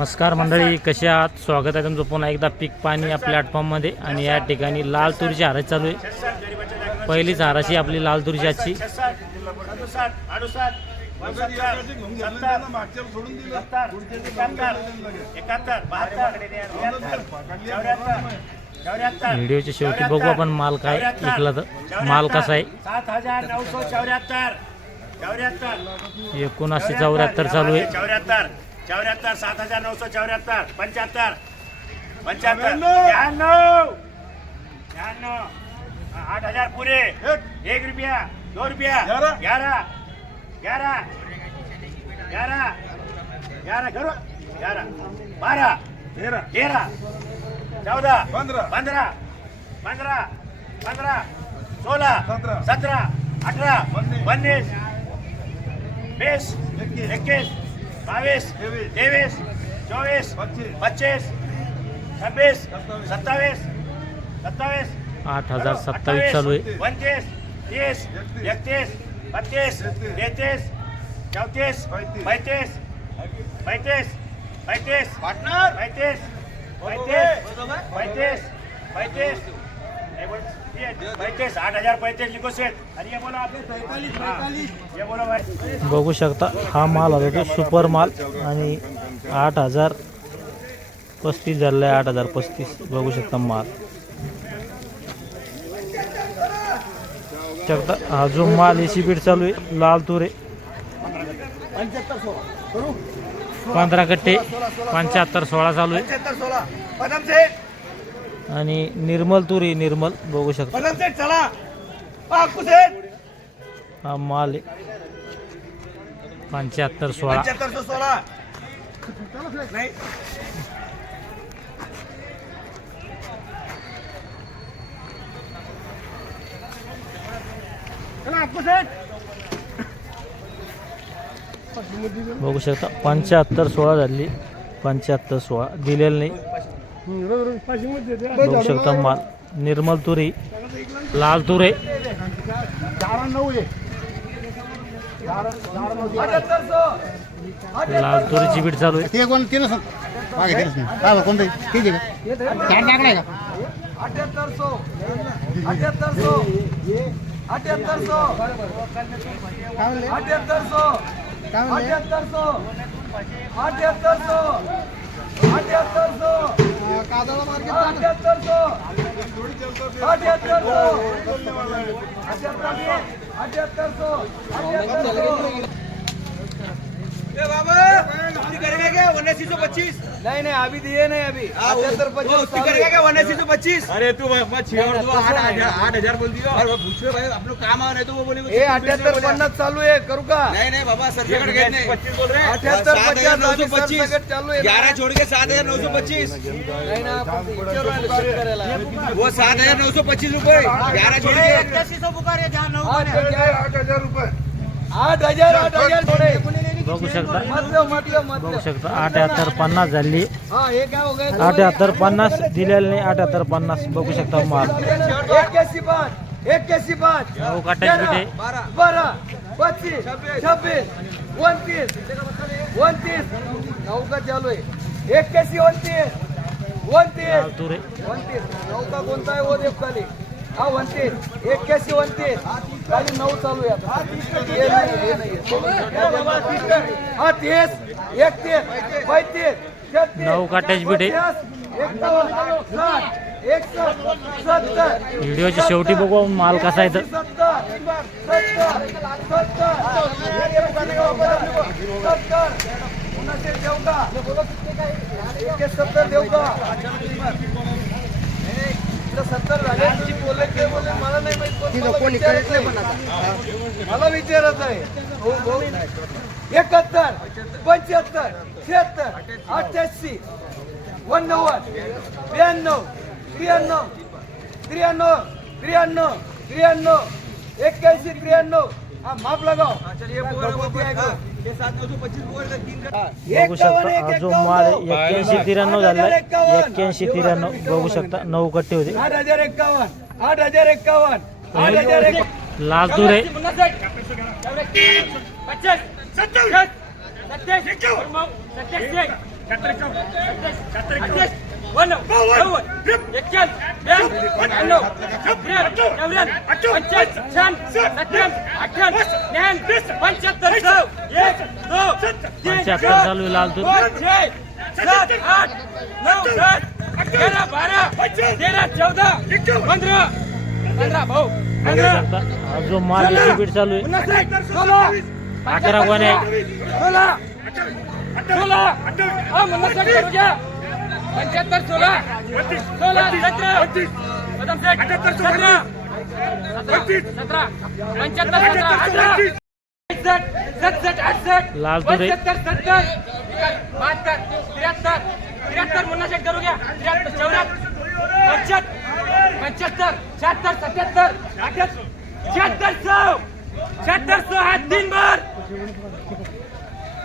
नमस्कार मंडळी, कसे आहात? स्वागत आहे तुमचं पुन्हा एकदा पीक पाणी या प्लॅटफॉर्ममध्ये. आणि या ठिकाणी लाल तुरीची हाराची चालू आहे. पहिलीच हाराची आपली लाल तुरीची आजची. व्हिडिओच्या शेवटी बघू आपण माल काय विकला तर माल कसा आहे. 7974 चालू आहे. 74 7974 75 95 96 8000 पूरे 1 रुपया 2 रुपया 11 11 11 11 करो 11 12 13 14 15 15 15 15 16 17 18 19 20 21 22 23 24 25 26 27 27 8027 चालू आहे. 29 30 31 32 33 34 35 35 35 35 8035 लिखो सेट. आणि ये बोला आपने 45 ये बोला भाई. बघू शकता हा माल होता तो सुपर माल. आणि 8035 झालेला आहे. 8035 बघू शकता माल. शकता हा जो माल एसी बीट चालू आहे लाल तुरे 15 कट्टे 75 16 चालू आहे. आणि निर्मल तुरी निर्मल बघू शकता हा माल आहे 75 16. बघू शकता 75 16 झाली. 75 16 दिलेलं नाही. बघू शकता माल निर्मल तुरी लाल तुरे लाल तुरीची बीट चालू आहे. ते कोण ते नसं मागे ते नसं काय कोणतं ठीक आहे का चार टाकलाय का 7925 नहीं अभी दिए नहीं अभी 7825 करेगा क्या 7925. अरे तू मत छेड़ दो 8000 बोल दियो. और पूछ रहे भाई आप लोग काम आ रहे तो वो बोले 7850 चालू है करू का. नहीं बाबा सर्टिफिकेट घेत नाही 25 बोल रहे 7850 चालू है. 11 छोड़ के 7925 नहीं ना वो 7925 रुपए 11 छोड़ के 8100 पुकारे जहां 9 8000 रुपए 8000 थोडे बघू शकता. बघू शकता 7850 झाली. 7850 दिलेलं नाही. 7850 बघू शकता माल 81 नऊ काटाची बीट आहे. 12 25 26 29 29 नौका चालू आहे 81 29 लाल तुरे 29 नौका कोणता आहे वो देव खाली. हा 29 81 29 खाली 9 चालू आहे आता. हा 30 31 35 नऊ काटाची बीट आहे. 70 व्हिडिओच्या शेवटी बघू माल कसा आहे तर 70 देऊ का 70 झाले बोलले मला नाही माहित मला विचारत आहे. 71 75 76 88 89 92 93 93 93 93 81 93 हाँ माप लगाओ. बघू शकता हा जो माल 81 93 झाला. 81 93 बघू शकता 9 कट्टे होते. 8051 8051 8051 लाल तुरे 50 70 27 27 पंच्याहत्तर चालू आहे लाल तूर. बघू शकता हा जो माल आहे बीट चालू आहे. 11 गोणे आहे. 75 लाल तूर आहे. 76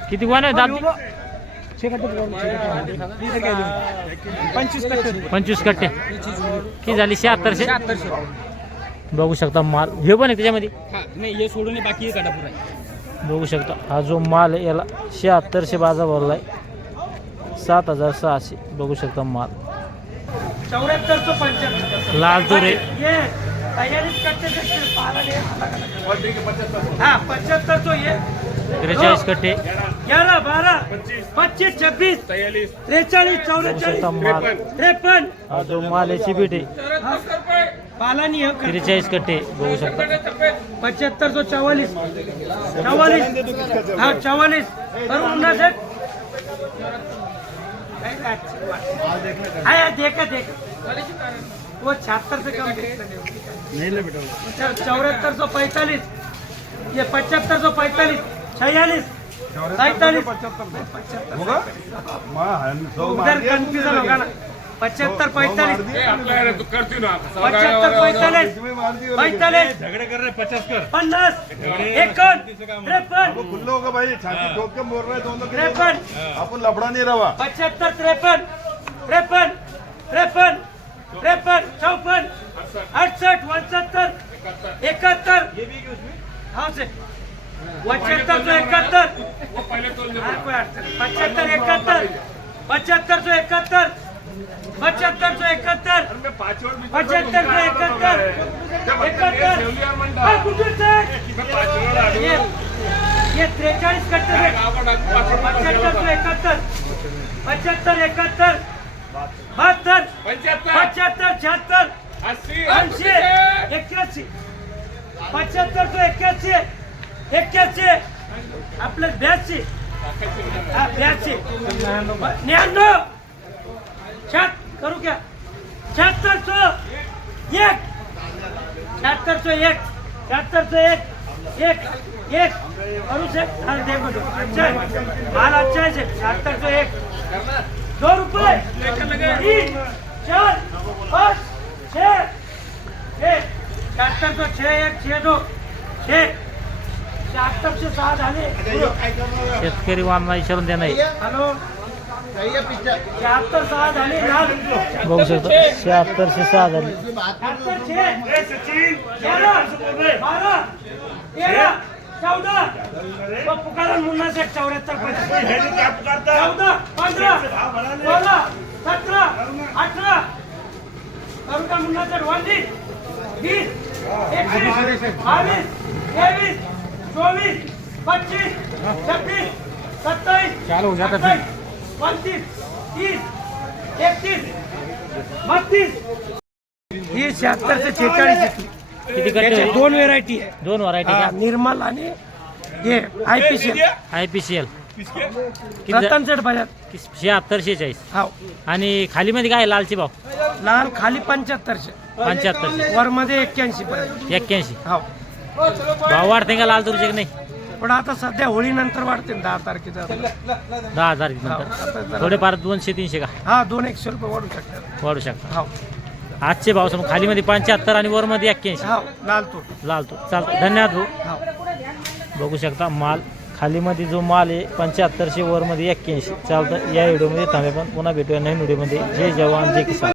किती गोणे आहेत दादा? 25 कट्टे. किती झाली? 7600. बघू शकता माल हे पण आहे त्याच्यामध्ये. नाही हे सोडून बाकी काढा पुरा. बघू शकता हा जो माल आहे याला 7600 बाजार भरलाय. 7600. बघू शकता माल 74 लाल तूर आहे. ये तयारीच करते हाँ 75 तो ये 43 कट्टे. 11 12 25 26 43 44 शकता माल 53 हा जो माल आहे बीट आहे. पाला नहीं है 43 कट्टे. बघू शकता 75 तो 44 हाँ 44 करूँ मुन्ना से आया देखा वो 76 से कम नहीं 7445 ये 7545 46 47 उधर कंफ्यूजन होगा ना 75 45 75 45 45 झगड़े कर रहे 50 कर 50 51 53 खुल्लं होगा भाई छाती ठोक के बोल रहे दोनों के 53 आपण लफड़ा नहीं रवा 75 53 53 53 53 54 68 69 71 हाँ से 75 तो 71 75 71 75 तो 71 75 तो 71 75 तो 71 ये 43 कट्टे 75 तो 71 75 71 72 75 76 80 81 75 तो 81 81 आपलं 82 82 99 करू क्या 7601 7601 7601 एक करू से देखो अच्छा माल अच्छा है 7601 2 रुपए 3 4 5 6 7606 1 6 2 6 7606 झाले. शेतकरी वाहन विचारून देणार आहे. हॅलो 7606 झाले लाल. बघू शकता 7606 झाली. 14 पुकारा मुन्ना से 74 14 15 16 17 18 करू का मुन्ना से 20 21 22 23 24 25 26 27 चालू हो जाता 32 30 31 32 ही 76 से 46 किती कट्टे त्याचे होईल? 2 व्हेरायटी आहे. दोन व्हरायटी हा, का? निर्मल आणि हे आयपीसी IPCL. रतन सेठ बाजार 7646. हा आणि खाली मध्ये काय आहे? लालची भाव लहान खाली 75 7500. वर मध्ये 81 पर्यंत 81. हा भाव वाढते का लाल तुरीचे की नाही? पण आता सध्या होळी नंतर वाढते 10 तारखेचा 10,000 नंतर थोडेफार 200-300 का हा 200 रुपये वाढू शकतात. वाढू शकता. हा आजचे भाव समोर खाली मध्ये 75 आणि वर मध्ये 81. हा लाल तो लाल तो चालतं. धन्यवाद भाऊ. हा बघू शकता माल खालीमध्ये जो माल आहे 7500 वरमध्ये 81. चालतं. या व्हिडिओमध्ये थांबे पण पुन्हा भेटूया नवीन व्हिडिओमध्ये. जय जवान जय किसान.